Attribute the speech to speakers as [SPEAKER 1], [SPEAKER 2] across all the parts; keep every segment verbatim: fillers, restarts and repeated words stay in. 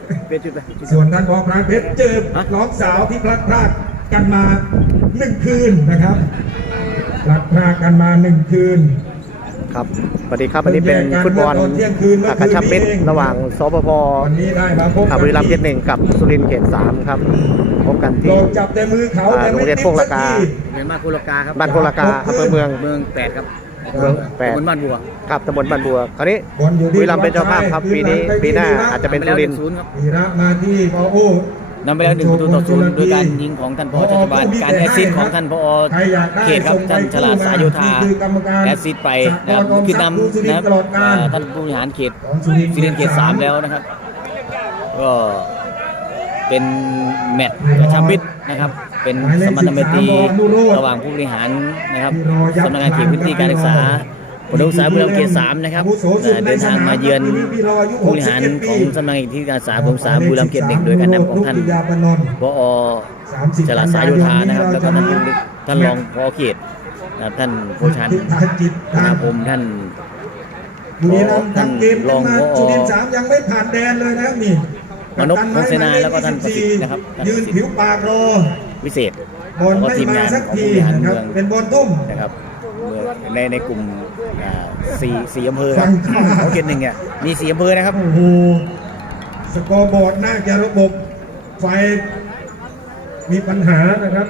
[SPEAKER 1] ส่วนท่านพอพรานเพชรเจอน้องสาวที่พลัดพรากกันมาหนึ่งคืนนะครับพลัดพรากกันมาหนึ่งคืน
[SPEAKER 2] ครับสวัสดีครับวันนี้เป็นฟุตบอลกระชับมิตรระหว่างสปภขับบุรีรัมย์เขตหนึ่งกับสุรินทร์เขตสามครับพบกันที่โรงเรียนโคกลากา
[SPEAKER 3] เรียนบ้านโคกลากาครับ
[SPEAKER 2] บ้านโคกลากาอำเภอเมือง
[SPEAKER 3] เมืองแปดครับ
[SPEAKER 2] เมืองแปด
[SPEAKER 3] ตำบลบ้านบัว
[SPEAKER 2] ครับตำบลบ้านบัวคราวนี้บุรีรัมย์เป็นเจ้าภาพครับปีนี้ปีหน้าอาจจะเป็นสุรินทร์
[SPEAKER 1] มาที่พอโอน
[SPEAKER 3] ำไปแล้วหนึ่งประตูต่อศูนย์โดยการยิงของท่านผอ.ชัชวาลการแอสซิสต์ของท่านผอ.เขตครับท่านฉลาดสายโยธาแอสซิสต์ไปนะครับขึ้นนำนะครับท่านผู้บริหารเขตสุรินทร์เขตสามแล้วนะครับก็เป็นแมตช์กระชับมิตรนะครับเป็นสมรรถเมตรีระหว่างผู้บริหารนะครับสำนักงานเขตพื้นที่การศึกษาอุดมศึกษาบุรีรัมย์เขตสามนะครับเดินทางมาเยือนผู้บริหารของสำนักงานที่การศึกษาอุดมศึกษาบุรีรัมย์เขตหนึ่งโดยการนำของท่านผอ.ฉลาดสายโยธานะครับแล้วก็ท่านท่านรองผอ.เขตนะครับท่านผู้ชันนาคมท่าน
[SPEAKER 1] บุรีรัมย์ทำเกมรองผอ.สุรินทร์สามยังไม่ผ่านแดนเลยนะครับนี่
[SPEAKER 3] มนุษย์มงเสนาแล้วก็ท่านประสิทธิ์นะครับ
[SPEAKER 1] ยืนผิวปากรอ
[SPEAKER 3] วิเศษ
[SPEAKER 1] บอลไม่มาสักทีนะครับเป็นบอลตุ้ม
[SPEAKER 3] นะครับในในกลุ่มสี่สี่อำเภอของเขตหนึ่งเนี่ยมีสี่อำเภอนะครับ
[SPEAKER 1] โอ้โหสกอร์บอร์ดน่าจะระบบไฟมีปัญหานะครับ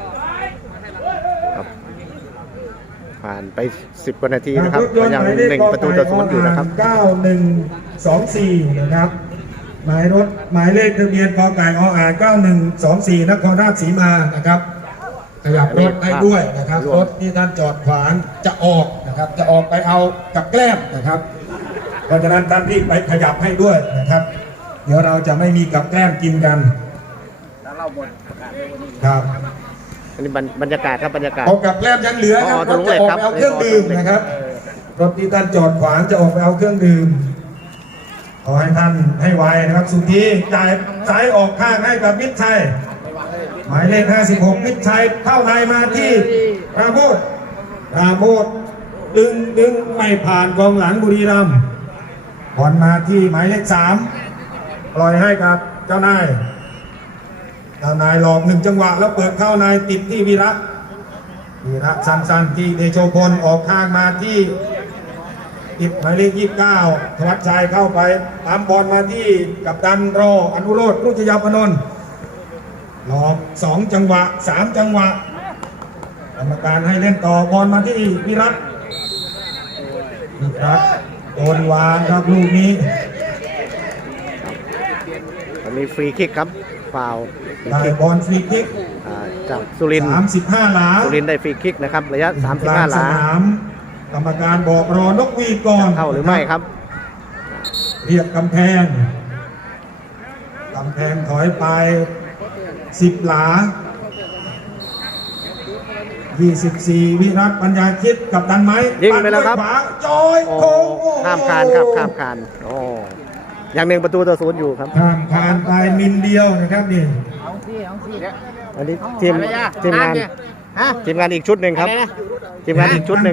[SPEAKER 2] ผ่านไปสิบกว่านาทีนะครับยังหนึ่งประตูต่อศูนย์อยู่นะครับ
[SPEAKER 1] เก้าหนึ่งสองสี่นะครับหมายรถหมายเลขทะเบียนกไก่ออ่างเก้าหนึ่งสองสี่นครราชสีมานะครับขยับรถให้ด้วยนะครับรถที่ท่านจอดขวางจะออกนะครับจะออกไปเอากับแกล้มนะครับเพราะฉะนั้นท่านรีบไปขยับให้ด้วยนะครับเดี๋ยวเราจะไม่มีกับแกล้มกินกันครับ
[SPEAKER 2] อันนี้บรรยากาศครับบรรยากาศ
[SPEAKER 1] เอากับแกล้มยังเหลือครับรถจะออกไปเอาเครื่องดื่มนะครับรถที่ท่านจอดขวางจะออกไปเอาเครื่องดื่มขอให้ท่านให้ไวนะครับสุธีจ่ายซ้ายออกข้างให้กับมิตรชัยหมายเลขห้าสิบหกมิตรชัยเข้าในมาที่ราโมดราโมดดึงดึงไม่ผ่านกองหลังบุรีรัมย์บอลมาที่หมายเลขสามปล่อยให้กับเจ้านายเจ้านายหลอกหนึ่งจังหวะแล้วเปิดเข้าในติดที่วีระวีระสันๆที่เดโชพลออกข้างมาที่ติดหมายเลขยี่สิบเก้าธวัชชัยเข้าไปตามบอลมาที่กัปตันรออนุโรธนุชยาพนนท์หลอกสองจังหวะสามจังหวะกรรมการให้เล่นต่อบอลมาที่วิรัตวิรัตโดนวางครับลูกนี้
[SPEAKER 2] มีฟรีคิกครับฟาว
[SPEAKER 1] ได้บอลฟรีคิก
[SPEAKER 2] จากสุรินทร์
[SPEAKER 1] สามสิบห้าหลา
[SPEAKER 2] สุรินทร์ได้ฟรีคิกนะครับระยะสามสิบห้าหล
[SPEAKER 1] ากรรมการบอกรอนกหวีดก่อน
[SPEAKER 2] เข้าหรือไม่ครับ
[SPEAKER 1] เรียกกำแพงกำแพงถอยไปสิบหลายี่สิบสี่วิรัตปัญญาคิดกับดันไหม
[SPEAKER 2] ยิงไปแล้วครับ
[SPEAKER 1] จอยโค้ง
[SPEAKER 2] ข้ามคานครับข้ามคานโอ้ยังหนึ่งประตูต่อศูนย์อยู่ครับ
[SPEAKER 1] ข้ามคานไปมินเดียวนะครับนี่
[SPEAKER 2] อันนี้ทีมทีมงานทีมงานอีกชุดหนึ่งครับทีมงานอีกชุดหนึ่ง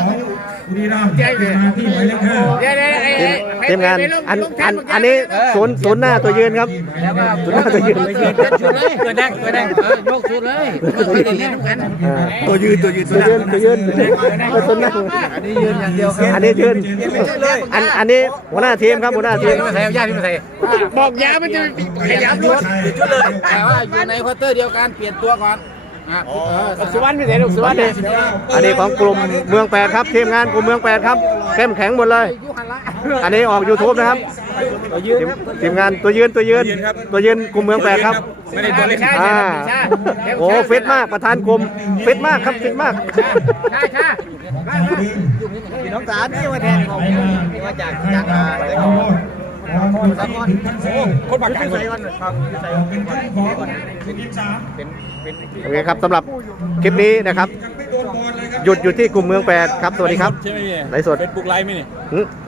[SPEAKER 2] ทีมงานอันอันอันนี้ศูนย์ศูนย์หน้าตัวยืนครับศูนย์หน้าตัวยืน
[SPEAKER 3] ตัวนั่งตัวนั่งยกชุดเลย
[SPEAKER 2] ตัวยืนตัวยืนตัวยืนตัวยืนตัวนั่ง
[SPEAKER 3] อันนี้ยืนอย่างเดียว
[SPEAKER 2] อันนี้ยืนอันอันนี้หัวหน้าทีมครับหัวหน้าทีม
[SPEAKER 3] มาใส่ยาที่มาใส่บอกยามันจะขยับชุดชุดเลยแต่ว่าอยู่ในควอเตอร์เดียวกันเปลี่ยนตัวก่อนสุวรรณไม่ใช่ลูกสุวรรณ
[SPEAKER 2] อันนี้ของกลุ่มเมืองแปดครับทีมงานกลุ่มเมืองแปดครับเข้มแข็งหมดเลยอันนี้ออก ยูทูบ นะครับทีมงานตัวยืนตัวยืนตัวยืนกลุ่มเมืองแปดครับ
[SPEAKER 3] ไม่ได้ตัวเล็ก
[SPEAKER 2] อ่าโอ้ฟิตมากประธานกลุ่มฟิตมากครับฟิตมาก
[SPEAKER 3] ใช่ใช่น้องสารนี่มาแทนของมาจากจากคนปากกาเลย
[SPEAKER 2] โอเคครับสำหรับคลิปนี้นะครับหยุดอยู่ที่กลุ่มเมืองแปดครับสวัสดีครับ
[SPEAKER 4] ใช่ไหม
[SPEAKER 2] ไลฟ์สด
[SPEAKER 4] เฟซบุ๊กไลฟ์ไหมนี่